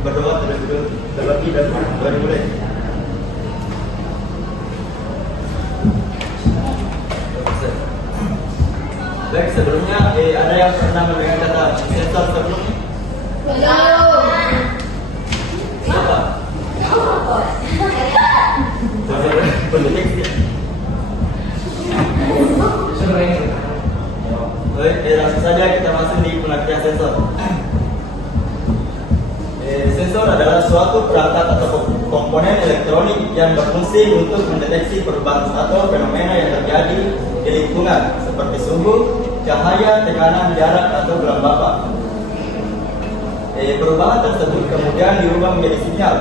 berdoa terlebih dahulu. Baru mulai. Baik, sebelumnya ada yang pernah mendengar kata sensor sebelumnya? Belum. Apa? Pendeteksi. Baik, langsung saja kita masuk di pengertian sensor. Sensor adalah suatu perangkat atau komponen elektronik yang berfungsi untuk mendeteksi perubahan atau fenomena yang terjadi di lingkungan seperti suhu, cahaya, tekanan, jarak, atau gelombang. Perubahan tersebut kemudian diubah menjadi sinyal,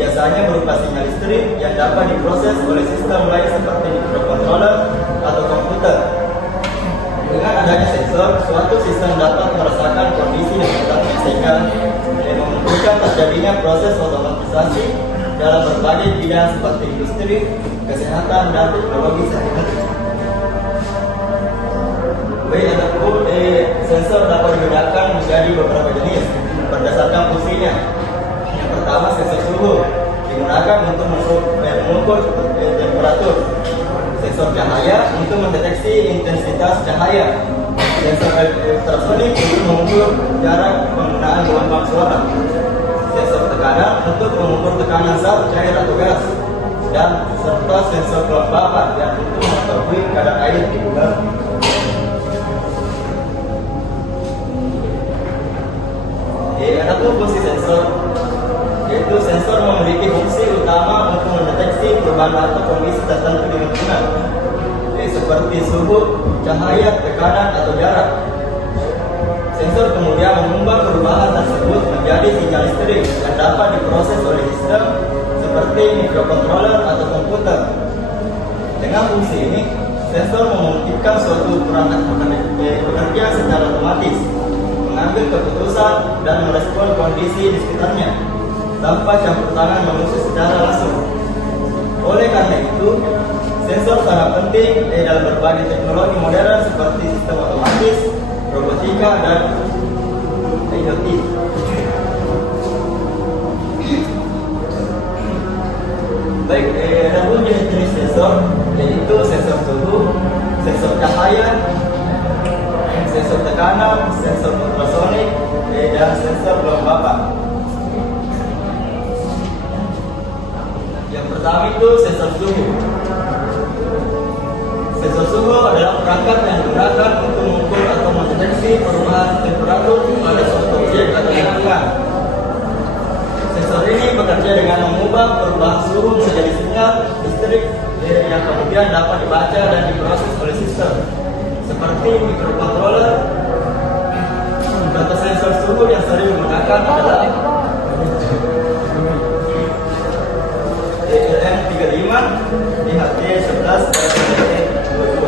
biasanya berupa sinyal listrik yang dapat diproses oleh sistem lain seperti mikrokontroler atau komputer. Dengan adanya sensor, suatu sistem dapat merasakan kondisi di sekitarnya sehingga memungkinkan terjadinya proses otomatisasi dalam berbagai bidang seperti industri, kesehatan, dan teknologi sehari-hari. Adapun sensor dapat dibedakan menjadi beberapa jenis berdasarkan fungsinya. Yang pertama, sensor suhu digunakan untuk mengukur temperatur. Sensor cahaya untuk mendeteksi intensitas cahaya. Sensor ultrasonik untuk mengukur jarak penggunaan gelombang suara. Sensor tekanan untuk mengukur tekanan zat, cair atau gas. Dan serta sensor kelembapan yang untuk mengetahui kadar air di udara. Adapun fungsi sensor, yaitu sensor memiliki fungsi utama untuk mendeteksi perubahan atau kondisi tertentu di lingkungan, seperti suhu, cahaya, tekanan, atau jarak. Sensor kemudian mengubah perubahan tersebut menjadi sinyal listrik yang dapat diproses oleh sistem seperti mikrokontroler atau komputer. Dengan fungsi ini, sensor memungkinkan suatu perangkat bekerja secara otomatis, mengambil keputusan dan merespon kondisi di sekitarnya tanpa campur tangan manusia secara langsung. Oleh karena itu, sensor sangat penting dalam berbagai teknologi modern seperti sistem otomatis, robotika, dan IoT. Baik, ada pun jenis-jenis sensor, yaitu sensor suhu, sensor cahaya, sensor tekanan, sensor ultrasonik, dan sensor gelombang. Yang pertama itu sensor suhu. Sensor suhu adalah perangkat yang digunakan untuk mengukur atau mendeteksi perubahan temperatur pada suatu objek atau lingkungan. Sensor ini bekerja dengan mengubah perubahan suhu menjadi sinyal listrik yang kemudian dapat dibaca dan diproses oleh sistem seperti mikrokontroler. Contoh sensor suhu yang sering digunakan adalah LM35, IHT11, dan IHT22.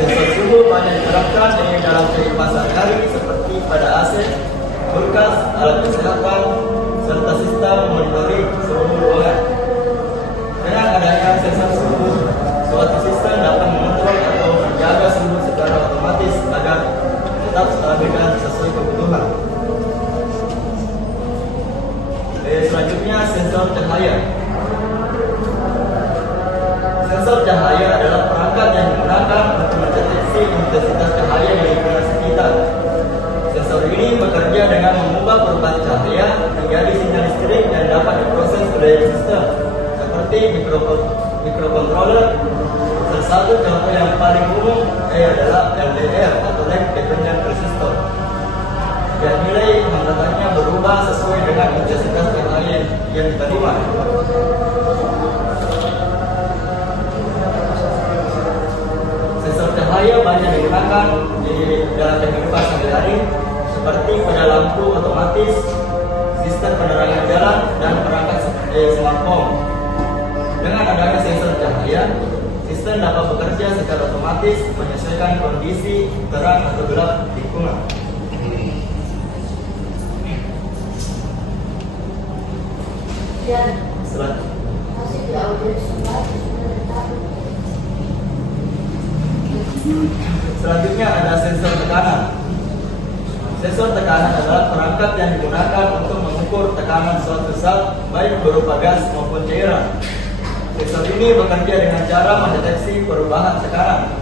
Sensor suhu banyak diterapkan dalam kehidupan sehari-hari seperti pada AC, kulkas, alat kesehatan, serta sistem monitoring suhu ruangan. Dengan adanya sensor suhu, suatu sistem dapat mengontrol atau menjaga suhu secara otomatis agar tetap stabil dan sesuai kebutuhan. Selanjutnya, sensor cahaya. Sensor cahaya adalah perangkat yang digunakan untuk mendeteksi intensitas cahaya di lingkungan sekitar. Sensor ini bekerja dengan mengubah perubahan cahaya menjadi sinyal listrik dan dapat diproses oleh sistem seperti mikrokontroler. Salah satu contoh yang paling umum adalah LDR atau Lag Dependent Resistor, yang nilai hantatannya berubah sesuai dengan intensitas cahaya yang diterima. Sensor cahaya banyak digunakan di dalam kehidupan sehari-hari seperti pada lampu otomatis, sistem penerangan jalan, dan perangkat smartphone. Dengan adanya sensor cahaya, sistem dapat bekerja secara otomatis menyesuaikan kondisi terang atau gelap lingkungan. Selanjutnya ada sensor tekanan. Sensor tekanan adalah perangkat yang digunakan untuk mengukur tekanan suatu zat baik berupa gas maupun cairan. Sensor ini bekerja dengan cara mendeteksi perubahan tekanan,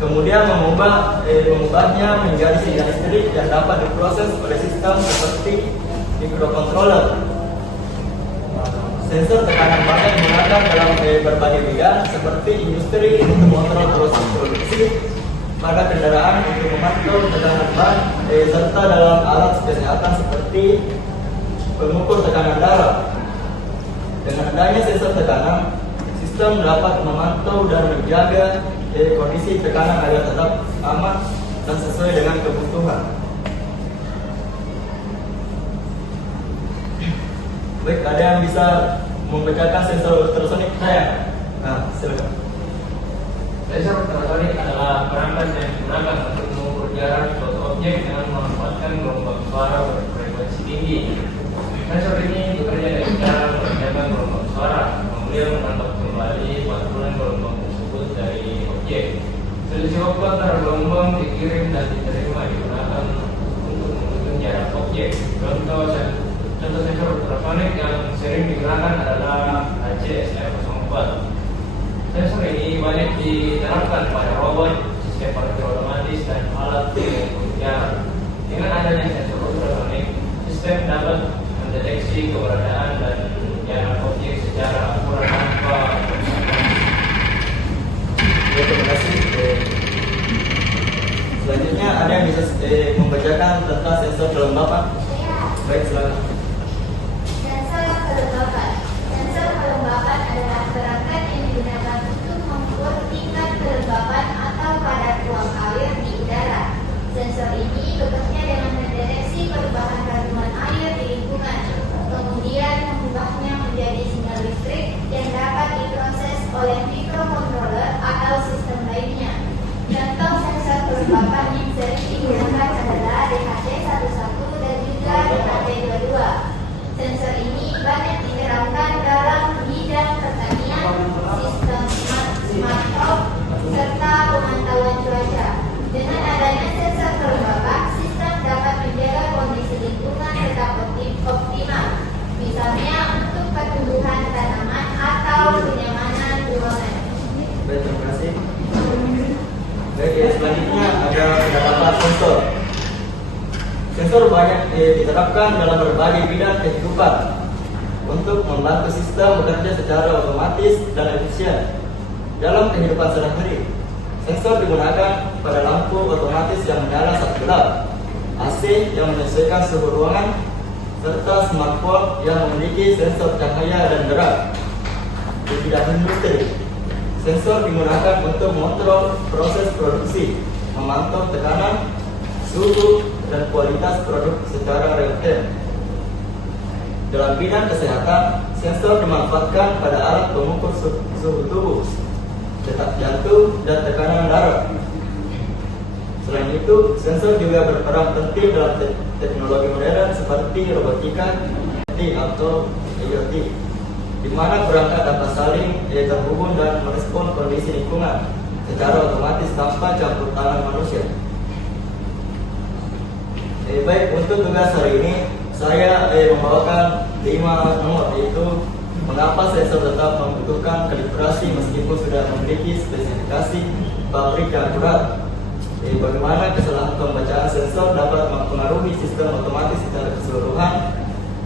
kemudian mengubahnya menjadi sinyal listrik yang dapat diproses oleh sistem seperti microcontroller. Sensor tekanan ban digunakan dalam berbagai bidang seperti industri untuk mengontrol proses produksi, pada kendaraan untuk memantau tekanan ban, serta dalam alat kesehatan seperti pengukur tekanan darah. Dengan adanya sensor tekanan, sistem dapat memantau dan menjaga kondisi tekanan agar tetap aman dan sesuai dengan kebutuhan. Baik, ada yang bisa membedakan sensor ultrasonik? Saya. Nah, silakan. Sensor ultrasonik adalah perangkat yang digunakan untuk mengukur jarak suatu objek dengan memanfaatkan gelombang suara berfrekuensi tinggi. Sensor ini bekerja dengan cara mengerjakan gelombang suara, kemudian menangkap kembali pantulan gelombang tersebut dari objek. Selisih waktu antara gelombang dikirim dan diterima digunakan untuk menghitung jarak objek. Contoh sensor ultrasonik yang sering digunakan adalah HCSR04. Sensor ini banyak diterapkan pada robot, sistem parkir otomatis, dan alat pengukur jarak. Dengan adanya sensor ultrasonik, sistem dapat mendeteksi keberadaan dan jarak objek secara akurat tanpa Terima kasih. Selanjutnya ada yang bisa membacakan tentang sensor kelembapan? Baik, silakan. Sensor kelembapan. Sensor kelembapan adalah perangkat yang digunakan untuk mengukur tingkat kelembapan atau kadar tuang air di udara. Sensor ini bekerja dengan mendeteksi perubahan kandungan air di lingkungan, kemudian mengubahnya menjadi sinyal listrik yang dapat diproses oleh microcontroller atau sistem lainnya. Contoh sensor kelembapan yang sering digunakan adalah DHT11 dan juga DHT22. Sensor ini banyak diterapkan dalam bidang pertanian, sistem smart home, serta pemantauan cuaca. Dengan adanya sensor kelembapan, sistem dapat menjaga kondisi lingkungan tetap optimal, misalnya untuk pertumbuhan tanaman atau kenyamanan ruangan. Baik, terima kasih. Baik, selanjutnya ada beberapa sensor. Sensor banyak diterapkan dalam berbagai bidang kehidupan untuk membantu sistem bekerja secara otomatis dan efisien. Dalam kehidupan sehari-hari, sensor digunakan pada lampu otomatis yang menyala saat gelap, AC yang menyesuaikan suhu ruangan, serta smartphone yang memiliki sensor cahaya dan gerak. Di bidang industri, sensor digunakan untuk mengontrol proses produksi, memantau tekanan, suhu, dan kualitas produk secara real time. Dalam bidang kesehatan, sensor dimanfaatkan pada alat pengukur suhu tubuh, detak jantung, dan tekanan darah. Selain itu, sensor juga berperan penting dalam teknologi modern seperti robotika atau IoT, di mana perangkat dapat saling terhubung dan merespon kondisi lingkungan secara otomatis tanpa campur tangan manusia. Baik, untuk tugas hari ini saya membawakan 5 nomor, yaitu mengapa sensor tetap membutuhkan kalibrasi meskipun sudah memiliki spesifikasi pabrik yang akurat. Bagaimana kesalahan pembacaan sensor dapat mempengaruhi sistem otomatis secara keseluruhan.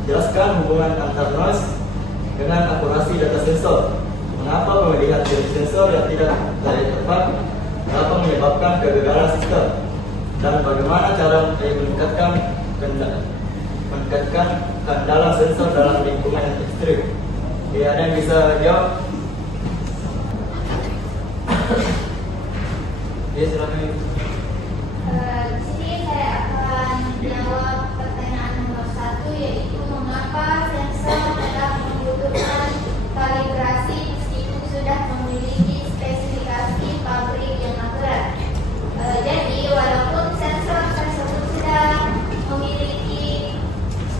Jelaskan hubungan antar noise dengan akurasi data sensor. Mengapa pemilihan jenis sensor yang tidak tepat dapat menyebabkan kegagalan sistem. Dan bagaimana cara meningkatkan kendala sensor dalam lingkungan yang ekstrim. Ada yang bisa jawab? Ya, silakan. Di sini saya akan menjawab pertanyaan nomor 1, yaitu mengapa sensor tetap membutuhkan kalibrasi meskipun sudah memiliki spesifikasi pabrik yang akurat. Jadi walaupun sensor tersebut sudah memiliki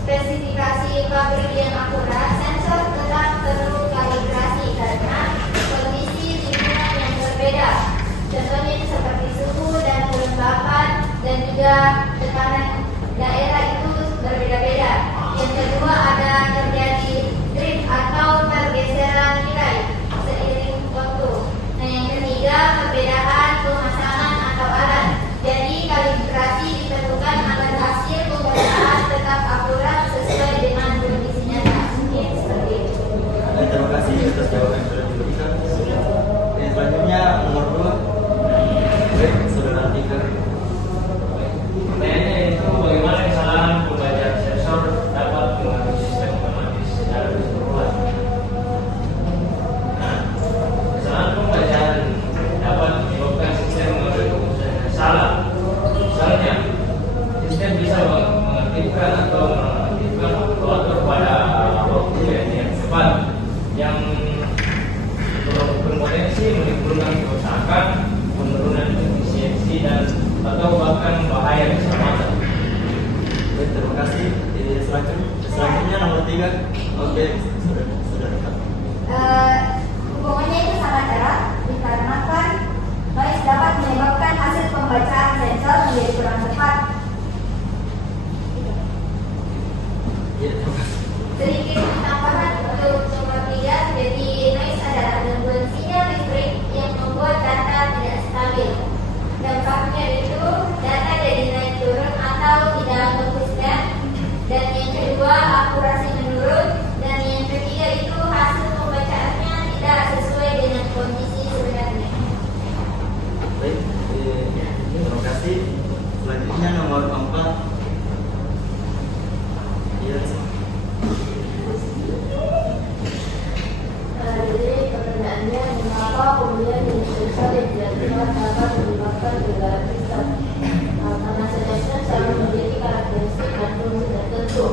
spesifikasi pabrik yang akurat, sensor tetap perlu kalibrasi karena kondisi lingkungan yang berbeda. Contohnya seperti suhu dan kelembapan dan juga tekanan Selanjutnya nomor 3. Oke, sudah dekat. Hubungannya itu sangat erat dikarenakan noise dapat menyebabkan hasil pembacaan sensor menjadi kurang cepat. Iya. Sedikit tambahan untuk nomor 3, jadi noise adalah gangguan sinyal listrik yang membuat data tidak stabil. Dampaknya itu data jadi naik turun atau tidak konsisten, dan yang kedua akurasi menurun, dan yang ketiga itu hasil pembacaannya tidak sesuai dengan kondisi sebenarnya. Baik, terima kasih. Selanjutnya nomor 4. Iya. Jadi pertanyaannya, mengapa kemudian jenis sensor yang tidak benar dapat menyebabkan kegagalan sistem? Karena sensor selalu memiliki karakteristik dan fungsi tertentu.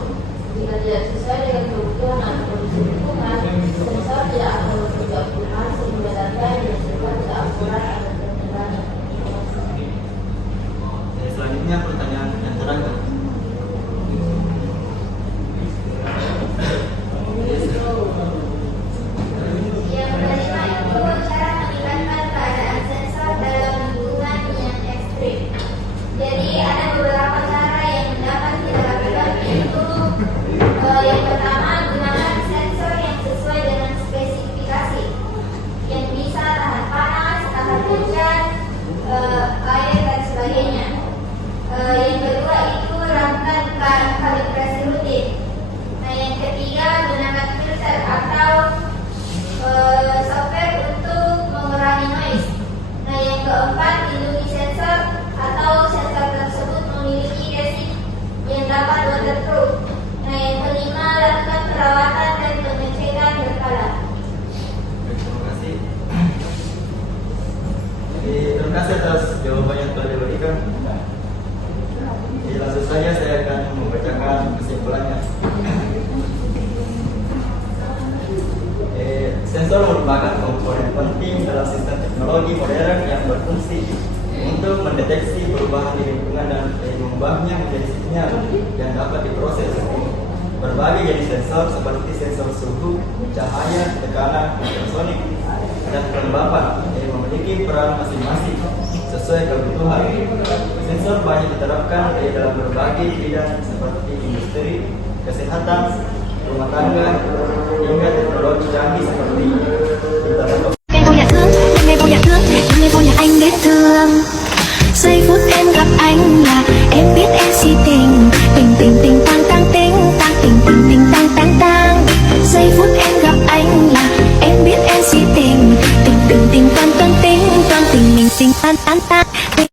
Jika tidak sesuai dengan kebutuhan atau kondisi lingkungan, sensor tidak akan bekerja optimal sehingga data yang dihasilkan tidak akurat atau terkendali. Selanjutnya pertanyaan yang terakhir. Yang kelima itu cara meningkatkan keadaan sensor dalam lingkungan yang ekstrim. Jadi ada beberapa cara yang dapat kita lakukan, yaitu yang pertama, gunakan sensor yang sesuai dengan spesifikasi, yang bisa tahan panas, tahan hujan, air dan sebagainya. Yang kedua itu lakukan kalibrasi rutin. Nah, yang ketiga, gunakan filter atau software untuk mengurangi noise. Nah, yang keempat, lindungi sensor atau sensor tersebut memiliki resik yang dapat waterproof. Nah, yang kelima, lakukan perawatan dan pengecekan berkala. Terima kasih. Terima kasih atas jawaban yang telah diberikan. Langsung saja saya akan membacakan kesimpulannya. Sensor merupakan komponen penting dalam sistem teknologi modern yang berfungsi untuk mendeteksi perubahan di lingkungan dan mengubahnya menjadi sinyal yang dapat diproses. Berbagai jenis sensor seperti sensor suhu, cahaya, tekanan, ultrasonik, dan kelembapan memiliki peran masing-masing sesuai kebutuhan. Sensor banyak diterapkan dalam berbagai bidang seperti industri, kesehatan, rumah tangga, hingga teknologi canggih seperti